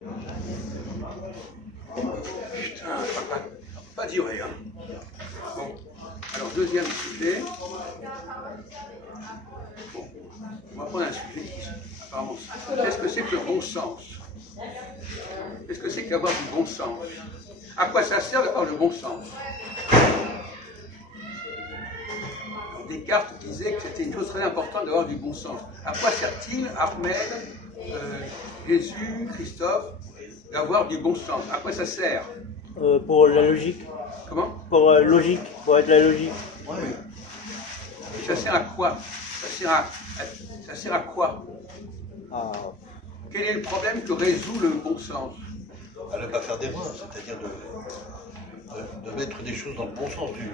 Putain, ça va pas durer, hein. Bon, alors deuxième sujet. Bon, on va prendre un sujet qui, apparemment, qu'est-ce que c'est que le bon sens? Qu'est-ce que c'est qu'avoir du bon sens? À quoi ça sert d'avoir le bon sens? Descartes disait que c'était une chose très importante d'avoir du bon sens. À quoi sert-il, Ahmed, Jésus, Christophe, d'avoir du bon sens? À quoi ça sert? Pour la logique. Comment? Pour logique, pour être la logique. Oui. Et ça sert à quoi? Ça sert à quoi? Ah. Quel est le problème que résout le bon sens? À ne pas faire d'erreur, c'est-à-dire de mettre des choses dans le bon sens du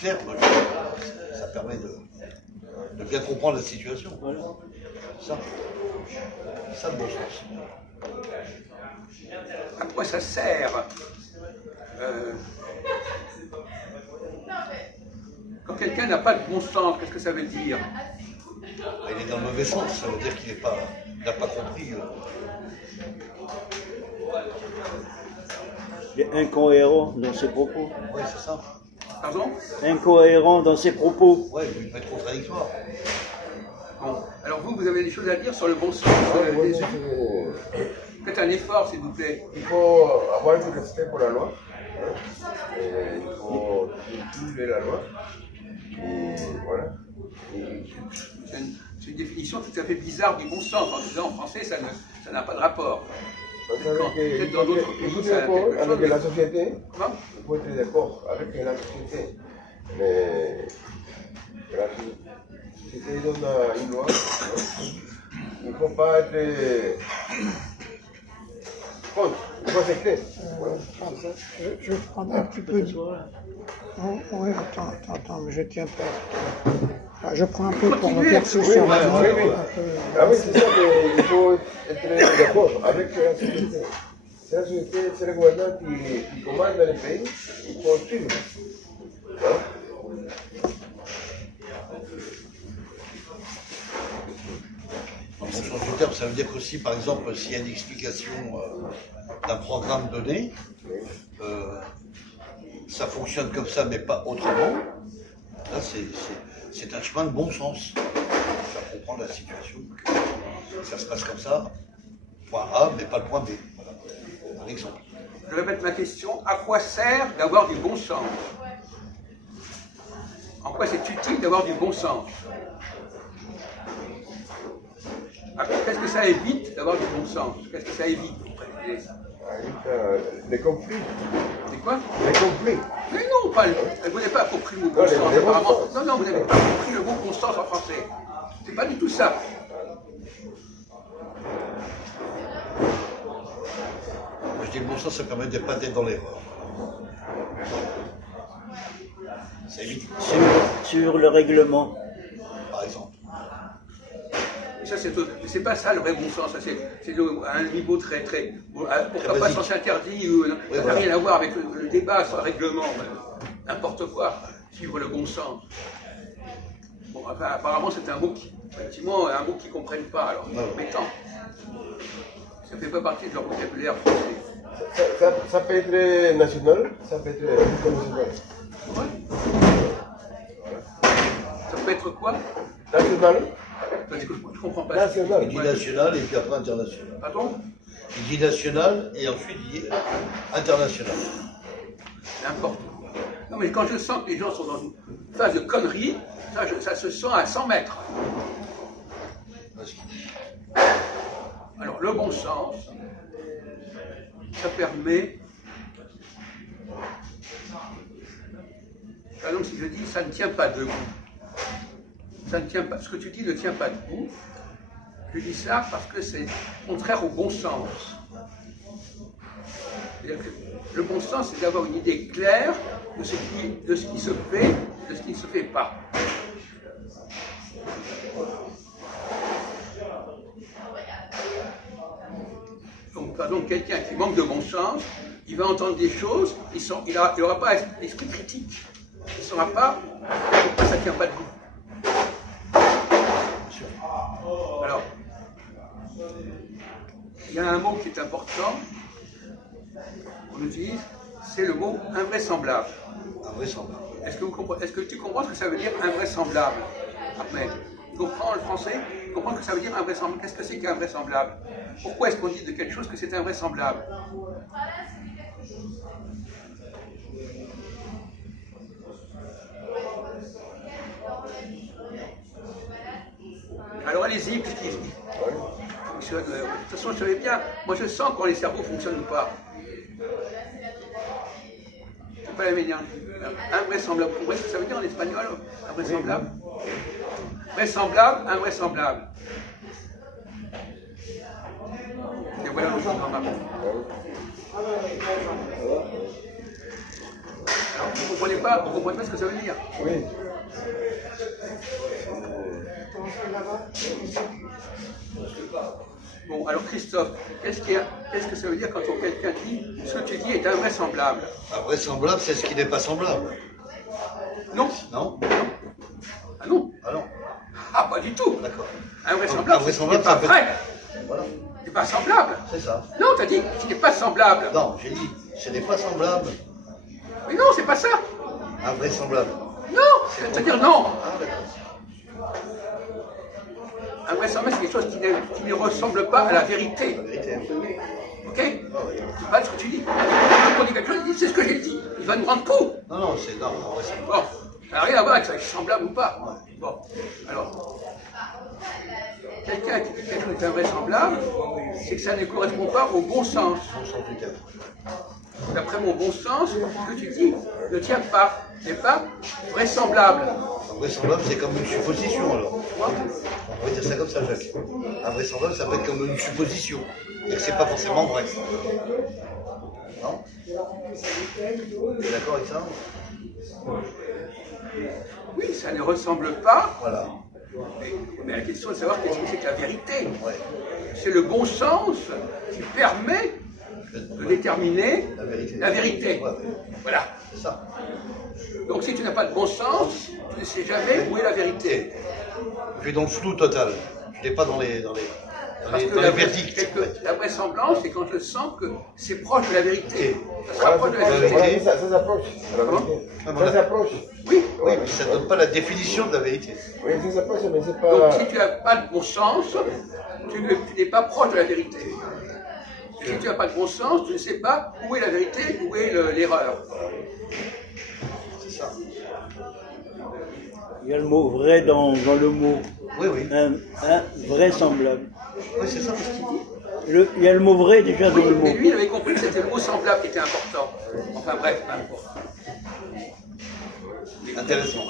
terme. Ça permet de bien comprendre la situation. Voilà. Ça le bon sens. À quoi ça sert quand quelqu'un n'a pas de bon sens, qu'est-ce que ça veut dire? Il est dans le mauvais sens, ça veut dire qu'il n'a pas compris. Il est incohérent dans ses propos. Oui, c'est ça. Pardon? Incohérent dans ses propos. Oui, il peut être contradictoire. Bon. Alors vous avez des choses à dire sur le bon sens des yeux? Faites un effort, s'il vous plaît. Il faut avoir du respect pour la loi. Et il faut suivre la loi. Et voilà. C'est une définition tout à fait bizarre du bon sens. En disant en français, ça n'a pas de rapport. Peut-être dans d'autres pays, ça a quelque chose. Avec la société, Comment? il faut être d'accord avec la société. Mais la société donne une loi. Il ne faut pas être contre. Il faut accepter. Je vais prendre un petit peu de... Oui, attends, mais je tiens pas. Je prends un peu pour éclaircir sur la main. Ah oui, c'est ça qu'il faut être d'accord avec la société. C'est la société, c'est le gouvernement qui commande dans le pays, il faut suivre. Dans le bon sens du terme, ça veut dire qu'aussi, par exemple, s'il y a une explication d'un programme donné, ça fonctionne comme ça, mais pas autrement. Là, c'est un chemin de bon sens. Faire comprendre la situation. Ça se passe comme ça, point A, mais pas le point B. Voilà. Un exemple. Je répète ma question. À quoi sert d'avoir du bon sens? En quoi c'est utile d'avoir du bon sens? Qu'est-ce que ça évite d'avoir du bon sens? Qu'est-ce que ça évite? Les conflits. C'est quoi? Les conflits. Mais non, vous n'avez pas compris le bon sens, apparemment. Non, vous n'avez pas compris le mot bon sens en français. C'est pas du tout ça. Moi, je dis le bon sens, ça permet de ne pas être dans l'erreur. Ça évite, Sur le règlement. par exemple. Ça, c'est pas ça le vrai bon sens. C'est à un niveau très. Pourquoi pas basique. sens interdit ça n'a voilà. rien à voir avec le débat sur le règlement. N'importe quoi. Suivre le bon sens. Bon, enfin, apparemment, c'est un mot qui, effectivement, un mot qu'ils ne comprennent pas. Alors, embêtant. Ça ne fait pas partie de leur vocabulaire français. Ça peut être national, ça peut être international. Ouais. Ça peut être quoi? National, Parce que je ne comprends pas. national. Il dit national et puis après international. Pardon? Il dit national et ensuite il dit international. N'importe quoi. Non, mais quand je sens que les gens sont dans une phase de connerie, ça se sent à 100 mètres. Alors, le bon sens, ça permet. Par exemple, si je dis ça ne tient pas debout, ça ne tient pas, ce que tu dis ne tient pas debout, je dis ça parce que c'est contraire au bon sens. C'est-à-dire que le bon sens, c'est d'avoir une idée claire de ce qui se fait, de ce qui ne se fait pas. Donc, par exemple, quelqu'un qui manque de bon sens, il va entendre des choses, il n'aura pas l'esprit critique. Il ne saura pas pourquoi ça ne tient pas debout. Alors, y a un mot qui est important, qu'on utilise, c'est le mot invraisemblable. Invraisemblable. Est-ce que tu comprends ce que ça veut dire invraisemblable, Ahmed? Tu comprends le français? Tu comprends ce que ça veut dire invraisemblable? Qu'est-ce que c'est qu'invraisemblable? Pourquoi est-ce qu'on dit de quelque chose que c'est invraisemblable? Alors allez-y, puisqu'il... De toute façon, je savais bien, moi je sens quand les cerveaux ne fonctionnent pas. C'est pas la manière. Invraisemblable. Vous voyez ce que ça veut dire en espagnol? Invraisemblable. Vraisemblable, invraisemblable. Et voilà le changement marqué. Alors, vous ne comprenez pas ce que ça veut dire? Oui. Bon, alors Christophe, qu'est-ce que ça veut dire quand quelqu'un dit ce que tu dis est invraisemblable? Invraisemblable, c'est ce qui n'est pas semblable. Non. Non? Ah non. Ah non. Ah, pas du tout. D'accord. Invraisemblable, c'est ce qui n'est pas ça fait- vrai. Voilà. C'est pas semblable. C'est ça. Non, t'as dit ce qui n'est pas semblable. Non, j'ai dit, ce n'est pas semblable. Mais non, c'est pas ça. Invraisemblable. Non, c'est-à-dire non. Ah, d'accord. Invraisemblable, c'est quelque chose qui ne ressemble pas à la vérité. La vérité. Ok? C'est pas ce que tu dis. Quand on dit quelque chose, il dit c'est ce que j'ai dit. Il va nous rendre fous. Non, non, c'est non, invraisemblable. Bon, ça n'a rien à voir avec ça, c'est semblable ou pas. Bon, alors, quelqu'un qui dit quelque chose d'invraisemblable, c'est que ça ne correspond pas au bon sens. On s'en fout. D'après mon bon sens, ce que tu dis ne tient pas, n'est pas vraisemblable. Invraisemblable, c'est comme une supposition alors. On pourrait dire ça comme ça, Jacques. Invraisemblable, ça peut être comme une supposition. Et que c'est pas forcément vrai. Non? Tu es d'accord avec ça? Oui, ça ne ressemble pas, Voilà. mais la question est de savoir qu'est-ce que c'est que la vérité. Ouais. C'est le bon sens qui permet de déterminer la vérité. Ouais. Voilà. C'est ça. Donc si tu n'as pas de bon sens, tu ne sais jamais où est la vérité. Tu es dans le flou total. Tu n'es pas dans les Parce que la vraisemblance, c'est quand je sens que c'est proche de la vérité. Ça se rapproche de la Voilà, vérité. ça s'approche. C'est la vérité. Ça s'approche. Oui. Oui, mais ça ne donne pas la définition de la vérité. Oui, ça s'approche, mais c'est Donc pas. si tu n'as pas de bon sens, tu n'es pas proche de la vérité. Et si tu n'as pas de bon sens, tu ne sais pas où est la vérité, où est l'erreur. C'est ça. Il y a le mot vrai dans le mot. Oui, oui. Invraisemblable. Oui, c'est ça. Il y a le mot vrai déjà dans le mot. Mais lui, il avait compris que c'était le mot semblable qui était important. Enfin bref, peu importe. Intéressant.